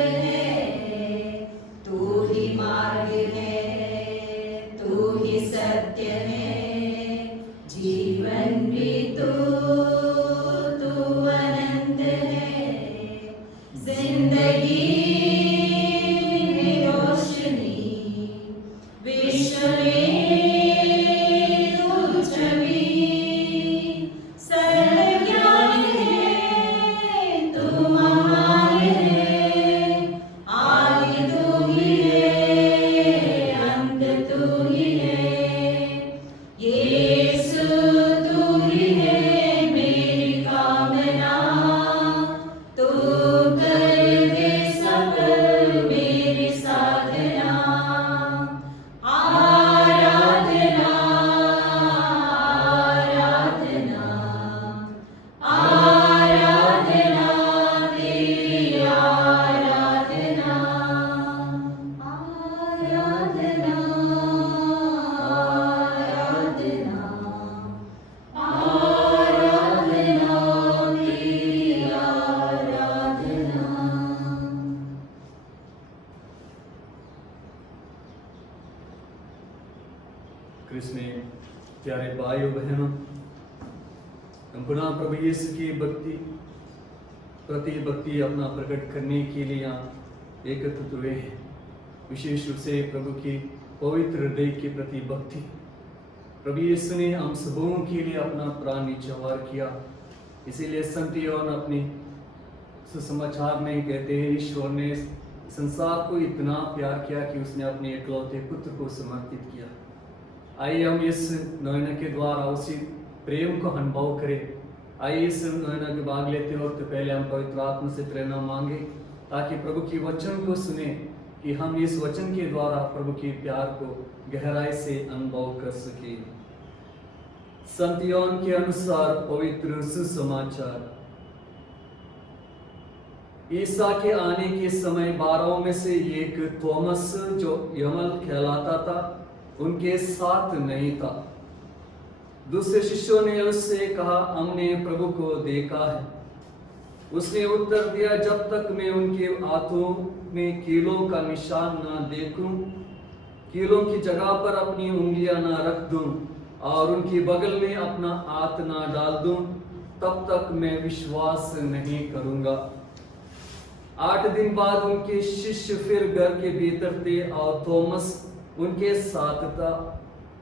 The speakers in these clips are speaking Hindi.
है, तू ही मार्ग है, तू ही सत्य है, जीवन भी तू अनंत है, जिंदगी में रोशनी, विश्व में तू छवि, सर्व ज्ञान है, तू महान है, आदि तू ही है, अंत तू ही है, यीशु तू ही है मेरी कामना, तू कर दे सफल मेरी साधना, आराधना आराधना आराधना, तेरी आराधना आराधना आराधना आराधना, तेरी आराधना। क्रिस्त में प्यारे भाइयों बहनों, हम पुनः प्रभु यीशु की भक्ति अपना प्रकट करने के लिए यहाँ एकत्रित हुए हैं। विशेष रूप से प्रभु की पवित्र हृदय के प्रति भक्ति। प्रभु यीशु ने हम सबों के लिए अपना प्राण न्यौछावर किया। इसीलिए संत योहन अपने सुसमाचार में कहते हैं, ईश्वर ने संसार को इतना प्यार किया कि उसने अपने इकलौते पुत्र को समर्पित किया। आइए हम इस नोवेना के द्वारा उसी प्रेम को अनुभव करें। आइए इस नोवेना के भाग लेते वक्त पहले हम पवित्र आत्मा से प्रेरणा मांगे, ताकि प्रभु की वचन को सुने, कि हम इस वचन के द्वारा प्रभु के प्यार को गहराई से अनुभव कर सके। संत योहन के अनुसार पवित्र सुसमाचार। ईसा के आने के समय 12 में से एक थॉमस, जो यमल कहलाता था, उनके साथ नहीं था। दूसरे शिष्यों ने उससे कहा, हमने प्रभु को देखा है। उसने उत्तर दिया, जब तक मैं उनके हाथों में कीलों का निशान ना देखूं, कीलों की जगह पर अपनी उंगलियां ना रख दूं और उनकी बगल में अपना हाथ ना डाल दूं, तब तक मैं विश्वास नहीं करूंगा। 8 दिन बाद उनके शिष्य फिर घर के भीतर थे और थॉमस उनके साथ था।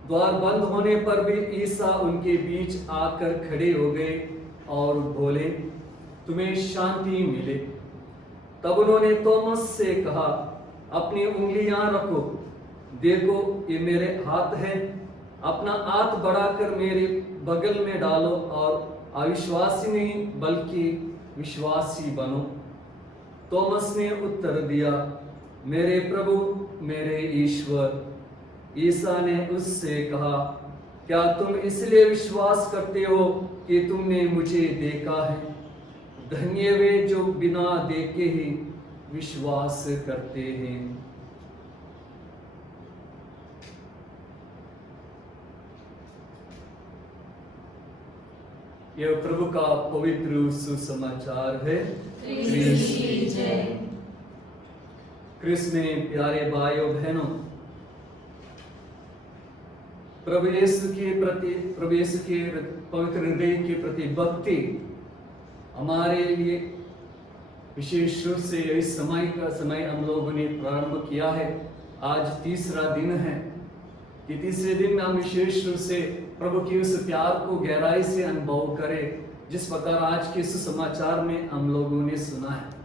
द्वार बंद होने पर भी ईसा उनके बीच आकर खड़े हो गए और बोले, तुम्हें शांति मिले। तब उन्होंने थॉमस से कहा, अपनी उंगलियां रखो, देखो ये मेरे हाथ हैं, अपना हाथ बढ़ाकर मेरे बगल में डालो और अविश्वासी नहीं बल्कि विश्वासी बनो। थॉमस ने उत्तर दिया, मेरे प्रभु मेरे ईश्वर। ईसा ने उससे कहा, क्या तुम इसलिए विश्वास करते हो कि तुमने मुझे देखा है? धन्य वे जो बिना देखे ही विश्वास करते हैं। यह प्रभु का पवित्र सुसमाचार है। क्रिस्त में प्यारे भाइयों बहनों, प्रभु यीशु के पवित्र हृदय के प्रति भक्ति हमारे लिए विशेष रूप से इस समय हम लोगों ने प्रारंभ किया है। आज तीसरा दिन है कि तीसरे दिन में हम विशेष रूप से प्रभु की उस प्यार को गहराई से अनुभव करें, जिस प्रकार आज के सुसमाचार में हम लोगों ने सुना है।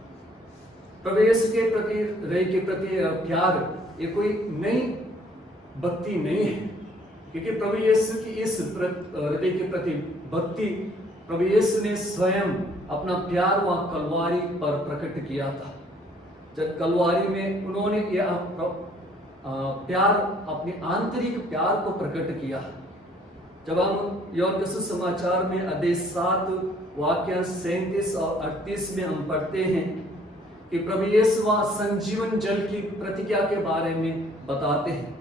प्रभु यीशु के प्रति हृदय के प्रति प्यार ये कोई नई भक्ति नहीं है, क्योंकि प्रभु यीशु की इस हृदय के प्रति भक्ति प्रभु यीशु ने स्वयं अपना प्यार वह कलवारी पर प्रकट किया था। जब कलवारी में उन्होंने यह प्यार, अपने आंतरिक प्यार को प्रकट किया। जब हम योहन के सुसमाचार में अध्याय 7 वाक्य 37 और 38 में हम पढ़ते हैं कि प्रभु यीशु संजीवन जल की प्रतिज्ञा के बारे में बताते हैं।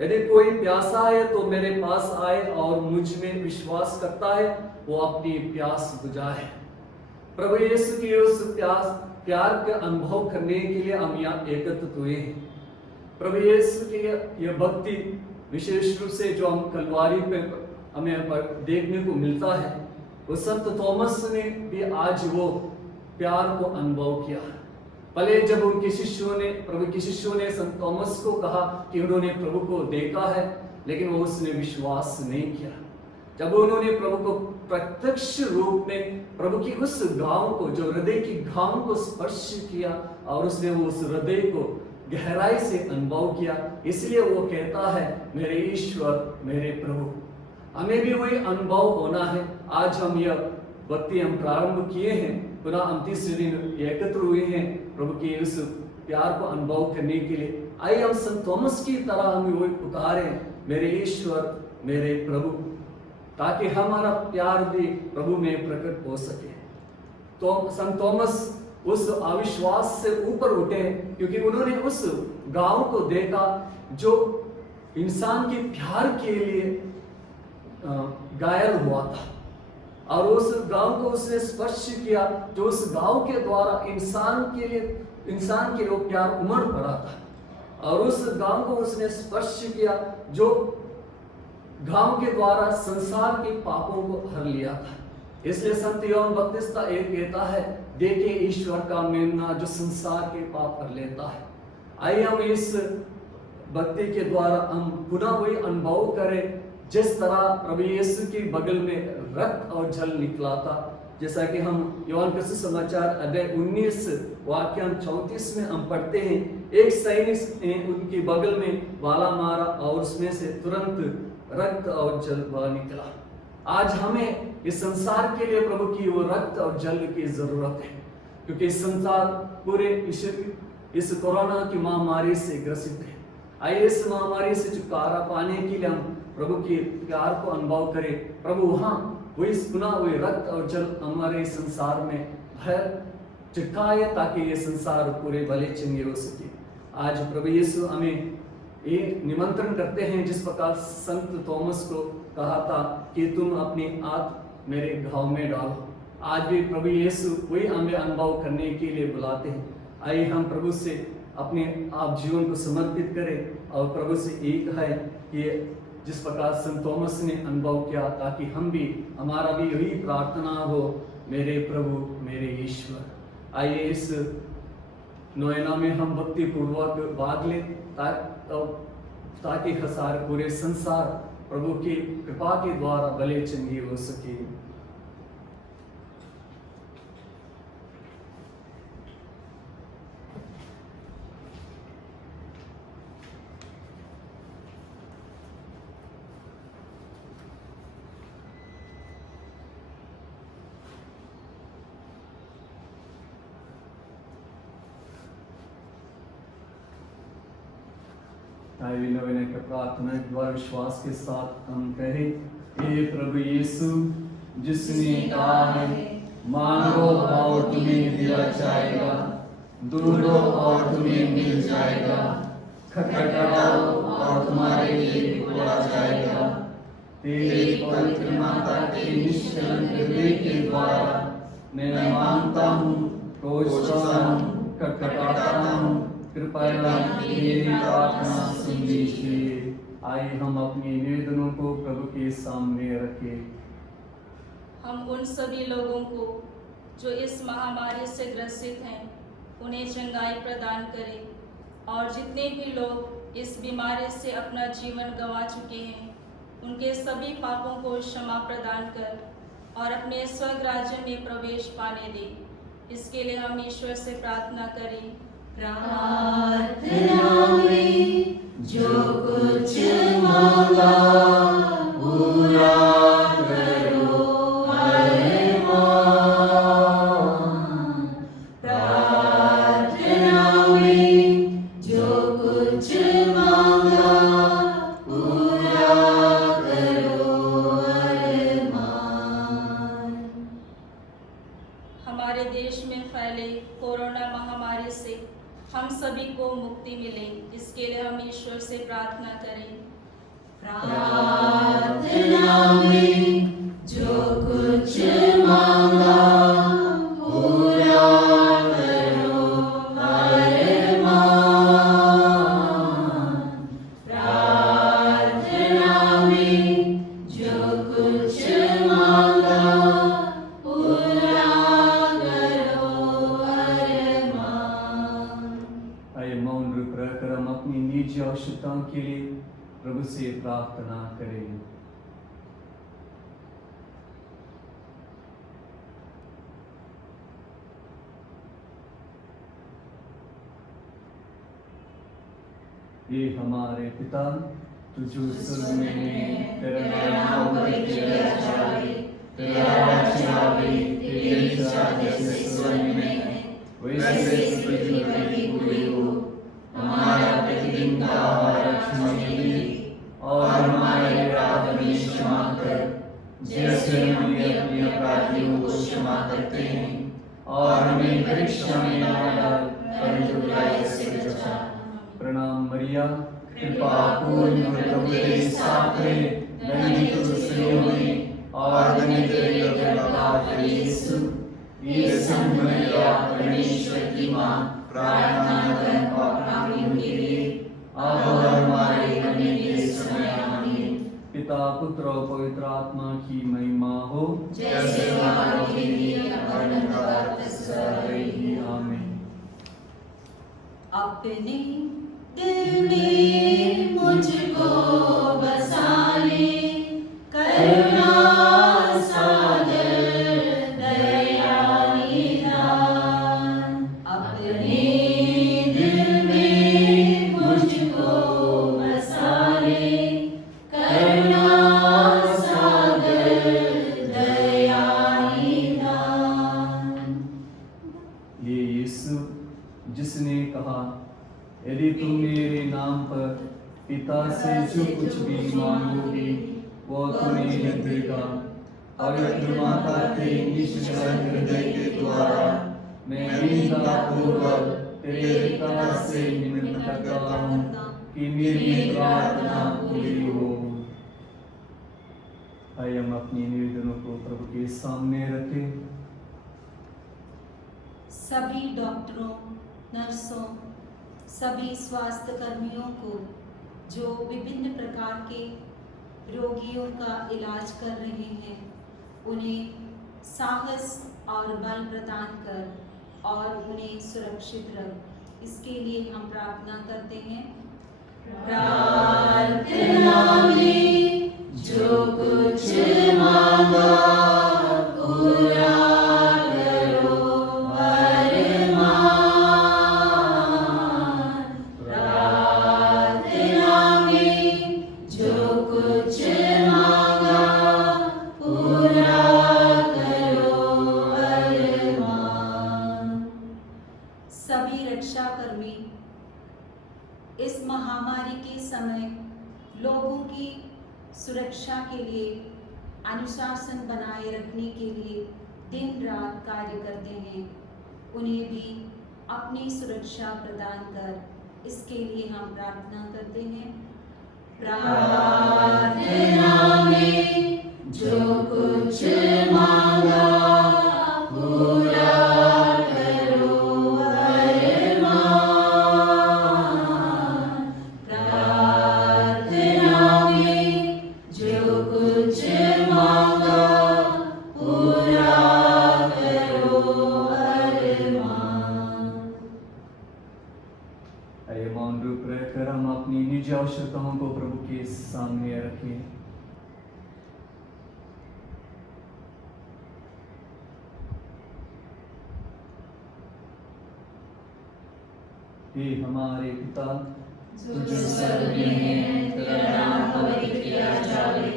यदि कोई प्यासा है तो मेरे पास आए और मुझ में विश्वास करता है, वो अपनी प्यास बुझाए। प्रभु यीशु की उस प्यार का अनुभव करने के लिए हम यहाँ एकत्रित हुए हैं। प्रभु यीशु की यह भक्ति विशेष रूप से जो हम कलवारी पे हमें देखने को मिलता है, वो संत थॉमस ने भी आज वो प्यार को अनुभव किया। पहले जब उनके शिष्यों ने प्रभु के शिष्यों ने संत थॉमस को कहा कि उन्होंने प्रभु को देखा है, लेकिन वो उसने विश्वास नहीं किया। जब उन्होंने प्रभु को प्रत्यक्ष रूप में प्रभु की उस गांव को, जो हृदय की गांव को स्पर्श किया और उसने वो उस हृदय को गहराई से अनुभव किया, इसलिए वो कहता है मेरे ईश्वर मेरे प्रभु। हमें भी वही अनुभव होना है। आज हम यह भक्ति हम प्रारंभ किए हैं, पुनः हम तीसरे दिन एकत्र हुए हैं प्रभु के उस प्यार को अनुभव करने के लिए। आइए हम संत थॉमस की तरह हम वही पुकारें मेरे ईश्वर मेरे प्रभु, ताकि हमारा प्यार भी प्रभु में प्रकट हो सके। तो संत थॉमस उस अविश्वास से ऊपर उठे, क्योंकि उन्होंने उस गांव को देखा जो इंसान के प्यार के लिए घायल हुआ था, और उस गांव को उसने स्पर्श किया, जो उस गांव के द्वारा इंसान के लिए वो प्यार उमड़ पड़ा था, और उस गांव को उसने स्पर्श किया जो गांव के द्वारा संसार के पापों को हर लिया था। इसलिए संत योहन बपतिस्ता एक कहता है, देखिए ईश्वर का मेमना जो संसार के पाप हर लेता है। आइए हम इस भक्ति के द्वारा हम पुनः वही अनुभव करें जिस तरह प्रभु यीशु के बगल में रक्त और जल निकला था। जैसा कि हम योहन का सुसमाचार अध्याय 19 वाक्य 34 में हम पढ़ते हैं, एक सैनिक ने उनके बगल में भाला मारा और उसमें से तुरंत रक्त और जल बाहर निकला। आज हमें इस संसार के लिए प्रभु की वो रक्त और जल की जरूरत है, क्योंकि इस संसार पूरे इस कोरोना की महामारी से ग्रसित है। आइए इस महामारी से छुटकारा पाने के लिए हम प्रभु के प्यार को अनुभव करें। प्रभु वहां वही पुनः वही रक्त और जल हमारे संसार में भर चिटकाए, ताकि ये संसार पूरे भले चंगे हो सके। आज प्रभु यीशु हमें ये निमंत्रण करते हैं, जिस प्रकार संत थॉमस को कहा था कि तुम अपनी आत्मा मेरे घाव में डालो। आज भी प्रभु यीशु वही हमें अनुभव करने के लिए बुलाते हैं। आइए हम प्रभु से अपने आप जीवन को समर्पित करें और प्रभु से एक है कि जिस प्रकार संत थॉमस ने अनुभव किया, ताकि हम भी हमारा भी यही प्रार्थना हो, मेरे प्रभु मेरे ईश्वर। आइए इस नोएना में हम भक्ति पूर्वक भाग लें, ताकि हसार पूरे संसार प्रभु की कृपा के द्वारा भले चंगी हो सके। नवीन का प्रार्थना के द्वारा विश्वास के साथ हम कहें, हे प्रभु यीशु जिसने कहा है मांगो और तुम्हें दिया जाएगा, ढूंढो और तुम्हें मिल जाएगा, खटखटाओ और तुम्हारे लिए खोला जाएगा। तेरी पवित्र माता के निष्कलंक हृदय के द्वारा मैं मांगता हूँ, खोजता हूँ, खटखटाता हूँ, कृपया मेरी प्रार्थना सुन लीजिए। आइए हम अपने निवेदनों को प्रभु के सामने रखें। हम उन सभी लोगों को जो इस महामारी से ग्रसित हैं, उन्हें चंगाई प्रदान करें, और जितने भी लोग इस बीमारी से अपना जीवन गंवा चुके हैं, उनके सभी पापों को क्षमा प्रदान कर और अपने स्वर्ग राज्य में प्रवेश पाने दे। इसके लिए हम ईश्वर से प्रार्थना करें। प्रार्थना में जो कुछ मांगा पूरा करो अरमान। प्रार्थना में जो कुछ मांगा पूरा करो अरमान। हमारे देश में फैले कोरोना महामारी से हम सभी को मुक्ति मिले, इसके लिए हम ईश्वर से प्रार्थना करें। प्रार्थना में जो कुछ मांगा पूरा करो आइए मौन रूप रखकर हम अपनी निजी आवश्यकताओं के लिए प्रभु से प्रार्थना करें। ये हमारे पिता तू जो स्वर्ग में है, तेरा नाम पवित्र किया जाए, तेरा राज्य आवे, तेरी इच्छा जैसे स्वर्ग में है वैसे पृथ्वी पर भी पूरी हो। हमारा प्रतिदिन का आहार आज हमें दे और हमारे अपराध हमें क्षमा कर, जैसे हम भी अपने अपराधियों को क्षमा करते हैं, और हमें परीक्षा में न डाल परंतु बुराई से बचा। प्रणाम मरिया, कृपा पूर्ण प्रभु तेरे साथ है, धन्य तू स्त्रियों में और धन्य तेरे उदर का फल यीशु। ये संत मरिया परमेश्वर की माँ, प्रार्थना कर पापियों के लिए अब और हमारे मरने के समय आमीन। पिता पुत्र और पवित्र आत्मा की महिमा हो, जैसे आदि में थी अब और सदा रहेगी। आमीन। अपने दिल में मुझको बसा ले, करुणा सागर दया निधान। अपने दिल में मुझको बसा ले, करुणा सागर दया निधान। ये यीशु जिसने कहा, यदि तुम मेरे नाम पर पिता से जो कुछ भी मांगोगे वो तुम्हें देगा। पवित्र माता के निश्चल हृदय के द्वारा मैं दीनतापूर्वक तेरे पिता से विनती करता हूँ कि मेरी प्रार्थना पूरी हो। आइए हम अपनी निवेदनों को प्रभु के सामने रखें। सभी डॉक्टरों, नर्सों, सभी स्वास्थ्य कर्मियों को जो विभिन्न प्रकार के रोगियों का इलाज कर रहे हैं, उन्हें साहस और बल प्रदान कर और उन्हें सुरक्षित रख। इसके लिए हम प्रार्थना करते हैं। प्रार्थना में जो कुछ मांगा पूरा इस महामारी के समय लोगों की सुरक्षा के लिए अनुशासन बनाए रखने के लिए दिन रात कार्य करते हैं। उन्हें भी अपनी सुरक्षा प्रदान कर, इसके लिए हम प्रार्थना करते हैं। प्रार्थना में जो कुछ मांगा पूरा आवश्यकताओं को प्रभु के सामने रखें। हे हमारे पिता जो स्वर्ग में है, तेरा नाम पवित्र किया जावे,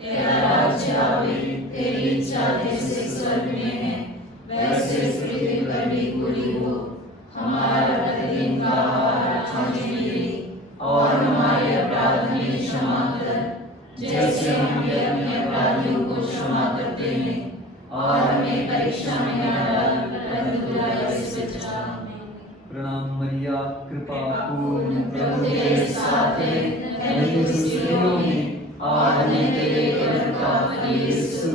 तेरा राज्य आवे, तेरी इच्छा जैसे स्वर्ग में है वैसे पृथ्वी पर भी पूरी हो। हमारा प्रतिदिन का आहार आज हमें दे और हमारे अपराध हमें क्षमा कर, जैसे हम भी अपने अपराधियों को क्षमा करते हैं, और हमें परीक्षा में न डाल परंतु बुराई से बचा। प्रणाम मरिया, कृपा पूर्ण प्रभु तेरे साथ है, धन्य तू स्त्रियों में और धन्य तेरे उदर का फल यीशु।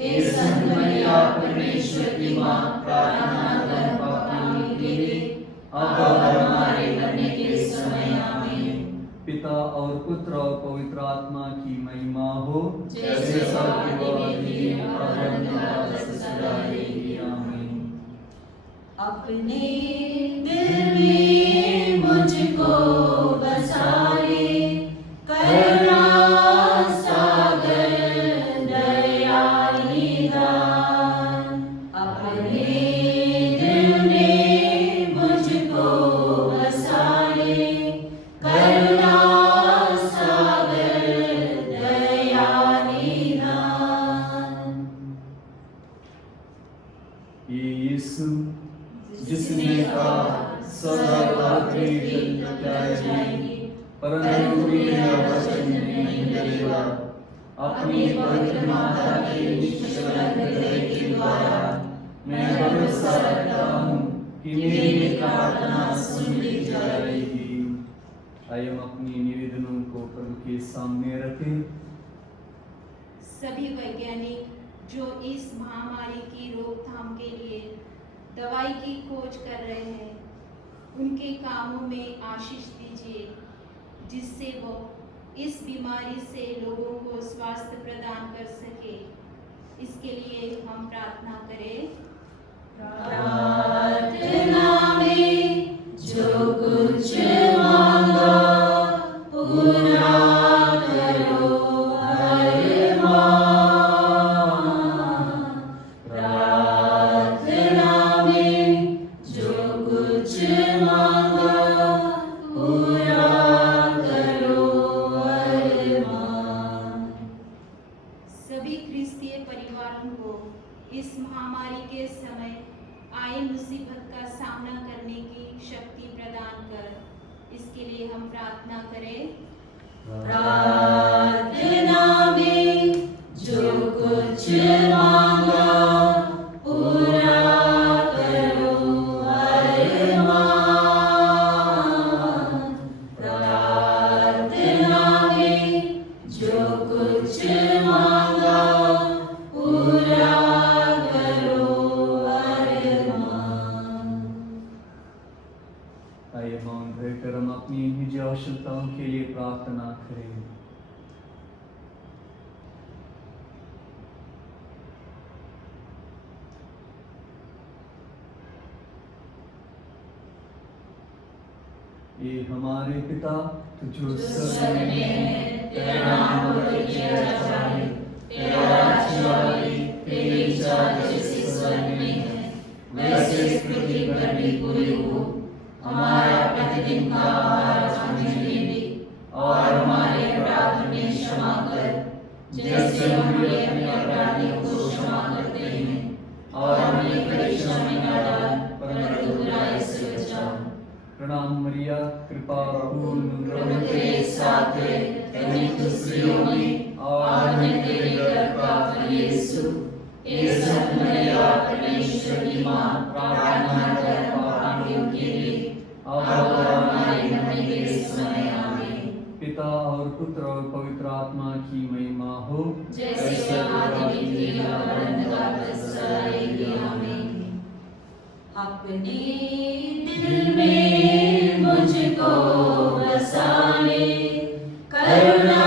हे संत मरिया परमेश्वर की माँ, प्रार्थना कर पापियों के लिए अब और हमारे मरने के समय आमीन। पिता और पुत्र और पवित्र आत्मा की महिमा हो, जैसे स्वर्ग में थी और सदा रहेगी। आमीन। अपने दिल में बसा ले, करुणा सागर दया निधान। ये यीशु जिसने कहा सदा रात्रि लौटाई जाएगी, परंतु मेरा वचन नहीं डरेगा। अपनी पवित्र माता के निष्कलंक हृदय के द्वारा मैं भरोसा रखता हूँ कि मेरी प्रार्थना सुन ली जाएगी। आइए हम अपनी निवेदनों को प्रभु के सामने रखें। सभी वैज्ञानिक जो इस महामारी की रोकथाम के लिए दवाई की खोज कर रहे हैं, उनके कामों में आशीष दीजिए, जिससे वो इस बीमारी से लोगों को स्वास्थ्य प्रदान कर सके। इसके लिए हम प्रार्थना करें। प्रार्थना में जो कुछ मांगा पूरा करो अरमान। प्रार्थना में जो कुछ मांगा पूरा करो अरमान। सभी ख्रिस्तीय परिवारों को इस महामारी के समय आई मुसीबत का सामना करने की शक्ति प्रदान कर। इसके लिए हम प्रार्थना करें। प्रार्थना में जो कुछ मांगा पूरा करो अरमान। प्रार्थना में जो कुछ मांगा पूरा करो अरमान। आइए मौन रहकर हम अपनी निजी आवश्यकताओं के लिए प्रार्थना करें। ये हमारे पिता जो स्वर्ग में है, तेरा नाम पवित्र किया जाए, तेरा राज्य आए, तेरी इच्छा जैसे स्वर्ग में है वैसे इस पृथ्वी पर भी पूरी हो। हमारा प्रतिदिन का आहार आज हमें दे दे, और हमारे अपराध हमें क्षमा कर, जैसे हम भी अपने अपराधियों को क्षमा करते हैं, और हमें परीक्षा में न डाल, परंतु बुराई से बचा। प्रणाम मरिया, कृपा पूर्ण प्रभु तेरे साथ है, धन्य तू स्त्रियों में, और धन्य तेरे गर्भ का फल यीशु। हे संत मरिया, परमेश्वर की माँ, प्रार्थना कर पापियों के लिए, अब और हमारे मरने के समय आमीन। पिता और पुत्र और पवित्र आत्मा की महिमा हो, जैसे आदि में थी, अब अनंतकाल तक सदा रहेगी। आमीन। अपने दिल में मुझको बसा ले, करुणा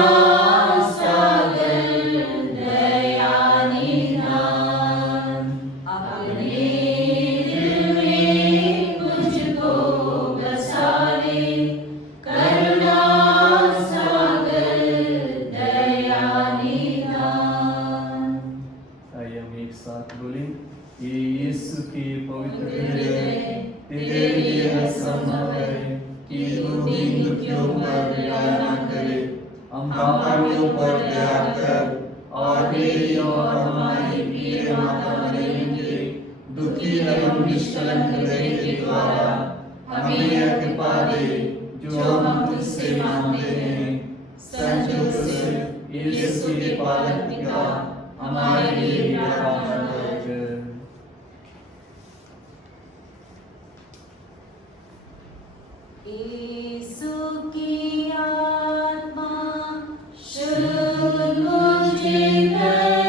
सागर दया निधान। अपने दिल में मुझको बसा ले, करुणा सागर दया निधान। आइए हम एक साथ बोले। ये यीशु के पवित्र हृदय तेरे लिए असंभव है कि तू दीन दुखियों पर दया न करे। हम पापियों पर दया कर, और तेरी और हमारी प्रिय माता मरियम के दुखी एवं निष्कलंक हृदय के द्वारा हमें यह कृपा दे जो हम तुझसे मांगते हैं। संत जोसेफ, यीशु के पालक पिता, हमारे लिए प्रार्थना कर। यीशु की आत्मा शुद्ध मुझे कर,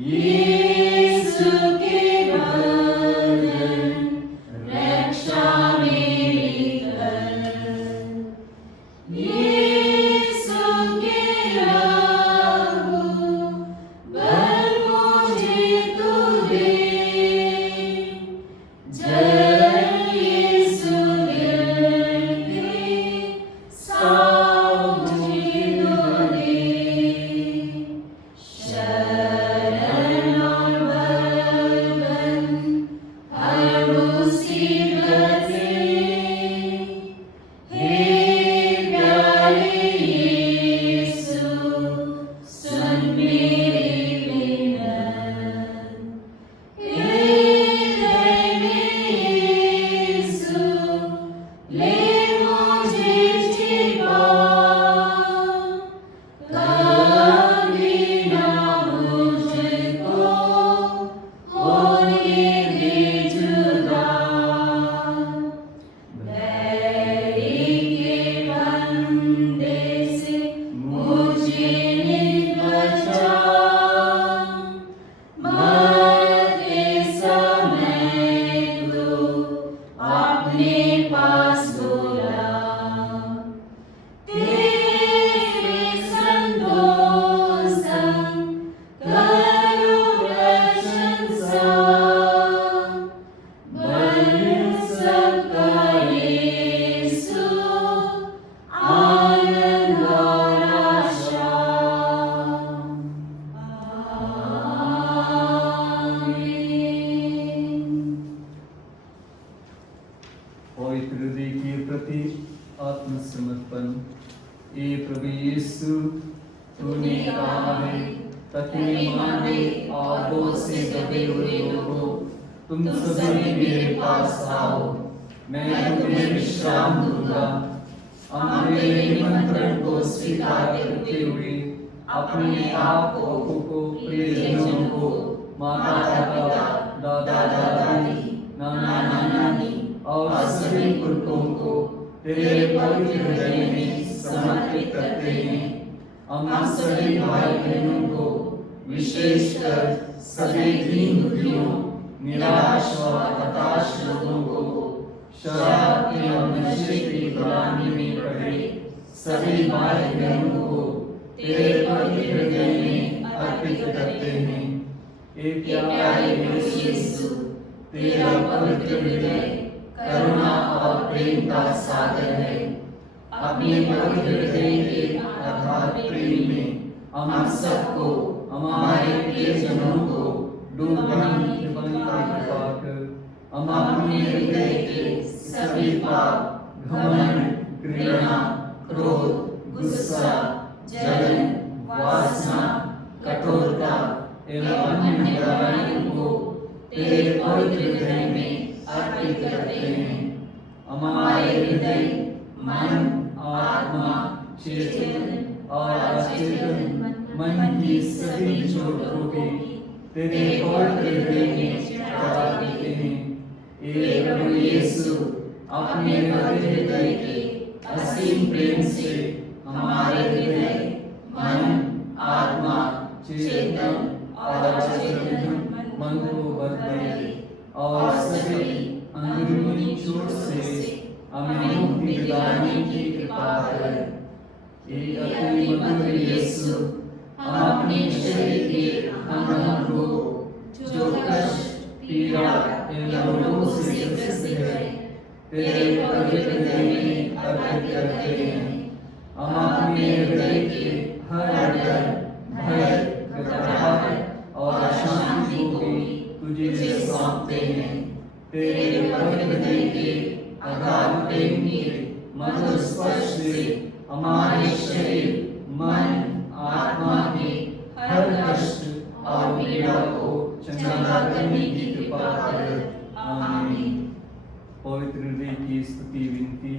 यीशु के बंधन रक्षा मेरी कर। यीशु के लहू बल मुझे तू दे, जय यीशु गिर पास बोला, तेरे संतों संग करो प्रशंसा, बन सबका यीशु आनंद और आशा। पवित्र हृदय के प्रति आत्मसमर्पण। ये प्रभु यीशु, तूने कहा है, तकलीफ माने आगों से दबे हुए लोगों, तुम सभी मेरे पास आओ, मैं तुम्हें विश्राम दूंगा। हम मेरे निमंत्रण को स्वीकार करते हुए अपने आप को, प्रियजनों को, माता पिता, दादा दादी, नाना नानी और सभी पुरखों को तेरे पवित्र हृदय में समर्पित करते हैं। हम सभी भाई बहनों को, विशेषकर सभी दीन दुखियों, निराश और हताश लोगों को, शराब एवं नशे की गुलामी में पड़े सभी भाई बहनों को तेरे पवित्र हृदय में अर्पित करते हैं। एक प्यारे यीशु, तेरा पवित्र हृदय करुणा और प्रेम का सागर है। अपने पवित्र हृदय के अगाध प्रेम में हम सबको, हमारे प्रियजनों को डूबने की कृपा कर हम अपने हृदय के सभी पाप, घमंड, घृणा, क्रोध, गुस्सा, जलन, वासना, कठोरता एवं अन्य बुराइयों को तेरे पवित्र हृदय में अर्पित करते हैं। हमारे हृदय, मन, आत्मा, चेतन और अचेतन मन की सभी चोटों को तेरे पवित्र हृदय में चढ़ा देते हैं। हे प्रभु यीशु, अपने पवित्र हृदय के असीम प्रेम से हमारे हृदय, मन, आत्मा, चेतन और अचेतन मन को भर दे और सभी अंदरूनी चोट से हमें मुक्ति दिलाने की कृपा कर। हे अति मधुर यीशु, हम अपने शरीर के अंगों को जो कष्ट, पीड़ा एवं रोगों से ग्रसित है, तेरे पवित्र हृदय में अर्पित करते हैं। हम अपने हृदय के हर डर, भय, घबराहट और अशांति को भी तुझे सौंपते हैं। तेरे पवित्र हृदय के अगाध प्रेम के मधुर स्पर्श से हमारे शरीर, मन, आत्मा के हर कष्ट और पीड़ा को चंगा करने की कृपा कर। आमीन। पवित्र हृदय की स्तुति विनती।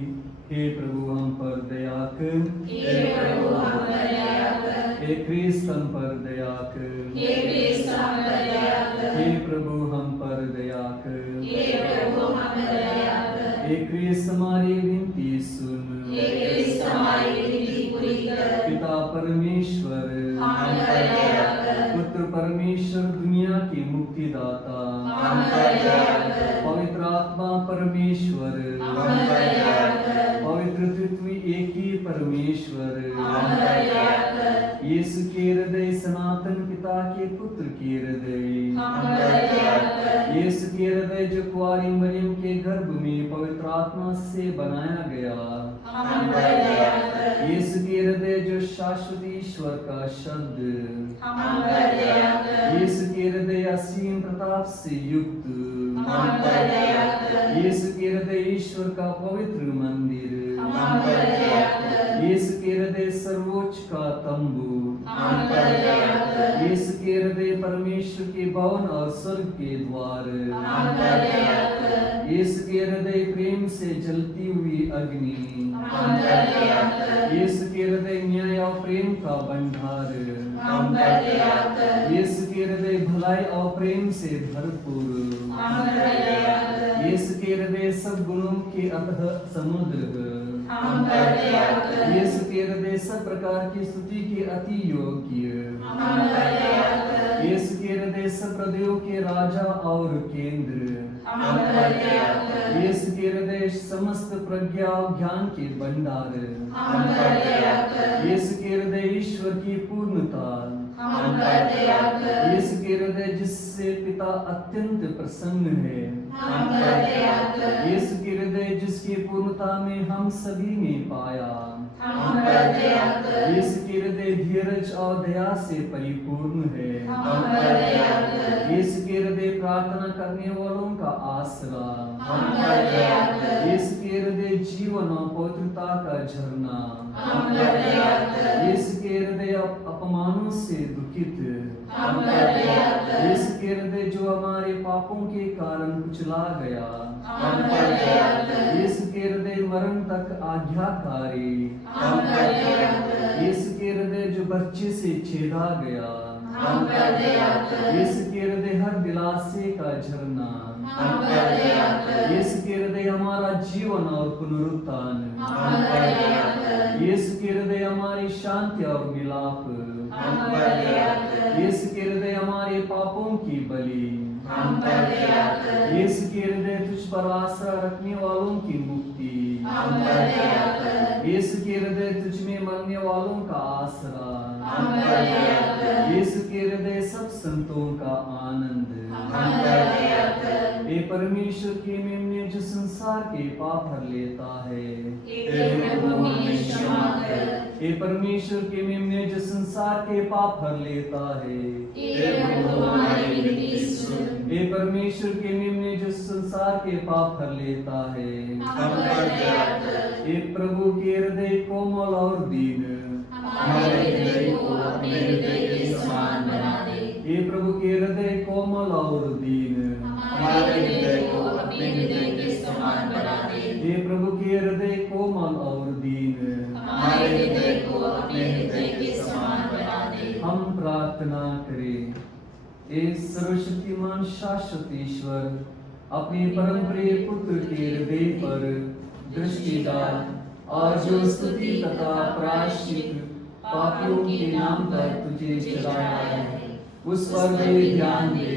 हे प्रभु हम पर दया कर, हे प्रभु हम पर दया कर, हे क्रिस्त हम पर दया कर, हे क्रिस्त हम पर दया कर, हे प्रभु हम पर दया कर, हे प्रभु हम पर दया कर, हे क्रिस्त हमारी विनती सुन, हे क्रिस्त हमारी विनती पूरी कर। पिता परमेश्वर, हम पर दया कर, पुत्र परमेश्वर दुनिया की मुक्तिदाता, हम पर दया कर, पवित्र आत्मा परमेश्वर, हम पर दया कर, पवित्र तृतीय एक ही परमेश्वर, हम पर दया कर, यीशु के हृदय सनातन पिता के पुत्र के हृदय, हम पर दया कर, यीशु के हृदय जो कुंवारी मरियम के गर्भ में पवित्र आत्मा से बनाया गया, हम पर दया कर, यीशु के हृदय जो शाश्वत ईश्वर का शब्द, हम पर दया कर, यीशु के हृदय असीम प्रताप से युक्त, हम पर दया कर, यीशु के हृदय ईश्वर का पवित्र मंदिर, हम पर दया कर, यीशु के हृदय सर्वोच्च का तंबू, हम पर दया कर, यीशु के हृदय परमेश्वर के भवन और स्वर्ग के द्वार, हम पर दया कर, यीशु के हृदय प्रेम से जलती हुई अग्नि, हम पर दया कर, यीशु के हृदय न्याय और प्रेम का भंडार, हम पर दया कर, यीशु के हृदय भलाई और प्रेम से भरपूर, हम पर दया कर, यीशु के हृदय सब गुणों के अथाह समुद्र, हम पर दया कर। यीशु के हृदय सब प्रकार की स्तुति के अति योग्य, हम पर दया कर। यीशु के हृदय सब हृदयों के राजा और केंद्र, हम पर दया कर। यीशु के हृदय समस्त प्रज्ञा और ज्ञान के भंडार, हम पर दया कर। यीशु के हृदय ईश्वर की पूर्णता, हम पर दया कर। यीशु के हृदय जिससे पिता अत्यंत प्रसन्न है, हम पर दया कर। यीशु के हृदय जिसकी पूर्णता में हम सभी ने पाया, हम पर दया कर। यीशु के हृदय धीरज और दया से परिपूर्ण है, हम पर दया कर। यीशु के हृदय प्रार्थना करने वालों का आसरा, हम पर दया कर। यीशु के हृदय जीवन और पवित्रता का झरना, हम पर दया कर। यीशु के हृदय अपमानों से दुखित, हम पर दया कर। यीशु के हृदय जो हमारे पापों के कारण कुचला गया, हम पर दया कर। यीशु के हृदय मरण तक आज्ञाकारी, हम पर दया कर। यीशु के हृदय जो बच्चे से छेदा गया, हम पर दया कर। यीशु के हृदय हर दिलासे का झरना, हम पर दया कर। यीशु के हृदय हमारा जीवन और पुनरुत्थान, हम पर दया कर। यीशु के हृदय हमारी शांति और मिलाप, हम पर दया कर। यीशु के हृदय हमारे पापों की बलि, हम पर दया कर। यीशु के हृदय तुझ पर आसरा रखने वालों की मुक्ति, हम पर दया कर। यीशु के हृदय तुझ में मरने वालों का आसरा, हम पर दया कर। यीशु के हृदय सब संतों का आनंद, हम पर दया कर। हे परमेश्वर के मेमने जो संसार के पाप हर लेता है, हे प्रभु हमें क्षमा कर। हे परमेश्वर के मेमने जो संसार के पाप हर लेता है, हे प्रभु हमारी विनती सुन। हे परमेश्वर के मेमने जो संसार के पाप हर लेता है, हम पर दया कर। हे प्रभु के हृदय कोमल और दीन, हमारे हृदय को अपने हृदय के समान बना दे। हे प्रभु के हृदय कोमल और दीन, हमारे हृदय को अपने हृदय के समान बना दे। हे प्रभु के हृदय कोमल और दीन, हमारे हृदय को अपने हृदय के समान बना दे। हम प्रार्थना करें। हे सर्वशक्तिमान शाश्वत ईश्वर, अपने परम प्रिय पुत्र के हृदय पर दृष्टि डाल और जो स्तुति तथा प्रायश्चित पापियों के नाम पर तुझे चढ़ाया है, उस पर वे ध्यान दे।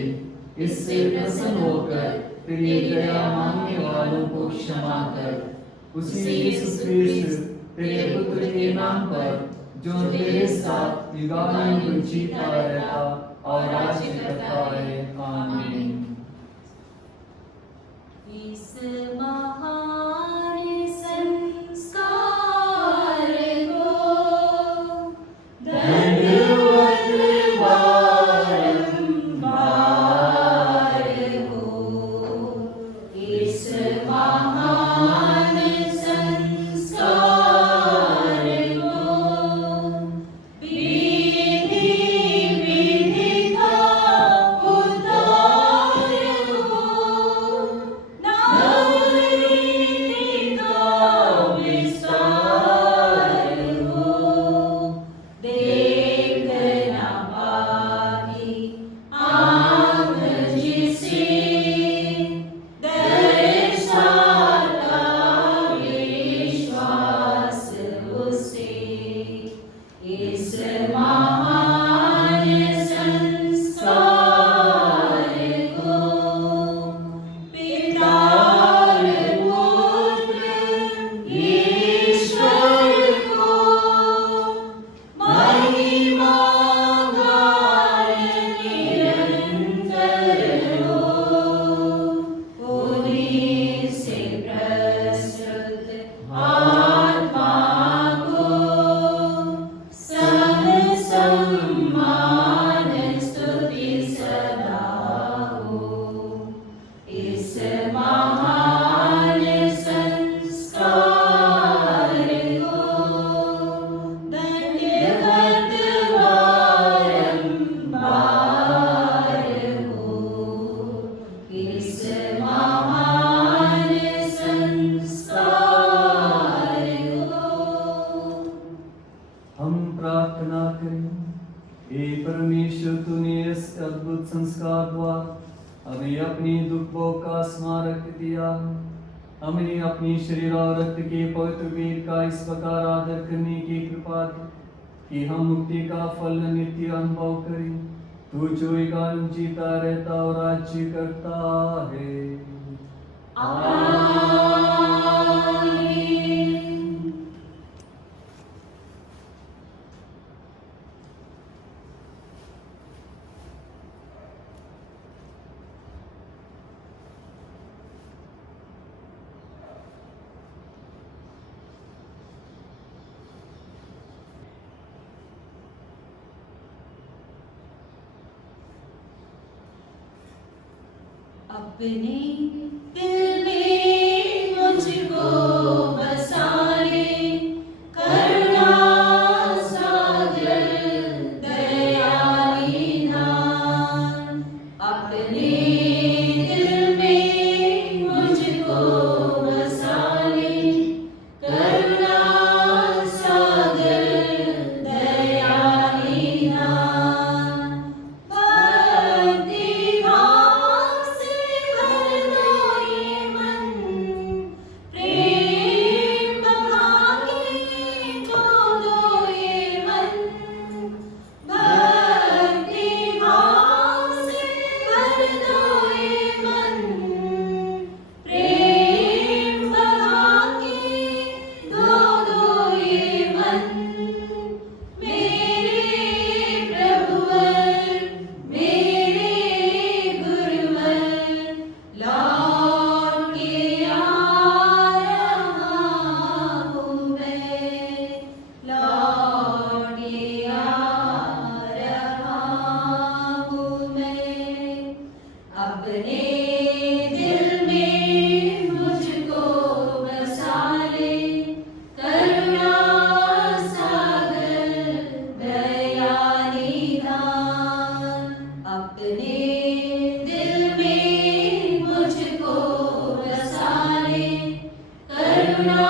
इससे प्रसन्न होकर तेरी दया मांगने वालों को क्षमा कर। उसी यीशु क्रिस्त तेरे पुत्र के नाम पर जो तेरे साथ युगानुयुग जीता रहता और राज्य करता है। आमीन। इस महान संस्कार को धन्यवाद बारंबार हो। इस महान संस्कार को विधि विधि का उद्धार हो। नवनीति का विस्तार हो। देखना पागी आँख जिसे दर्शाता विश्वास उसे। इस महान संस्कार को पिता पुत्र ईश्वर को महिमा गान निरंतर हो। उन्हीं से प्रस्तुत आत्मा को सब सम्मान स्तुति सदा हो। इस महान संस्कार को दंडवत बारंबार हो। इस महान संस्कार को हम प्रार्थना करें। हे परमेश्वर, तूने इस अद्भुत संस्कार द्वारा हमें अपनी दुखों का स्मारक दिया। हमें अपनी शरीर और रक्त के पवित्र वेद का इस प्रकार आदर करने की कृपा दे कि हम मुक्ति का फल नित्य अनुभव करें। तू जो युगान जीता रहता और राज्य करता है। अपने दिल में मुझको बसा ले, करुणा सागर दयालु नाम। अपने दिल में मुझको बसा ले, करुणा सागर दयालु नाम। भक्ति भाव से भर दो ये मन, प्रेम बहा के धो दो ये मन। भक्ति भाव से भर दो ये मन, प्रेम बहा के धो दो ये मन। मेरे प्रभुवर, मेरे गुरुवर, लौट के आ रहा हूँ मैं, लौट के आ रहा हूँ मैं। अपने दिल में मुझको बसा ले, करुणा सागर दयालु नाम। अपने दिल में मुझको बसा ले, करुणा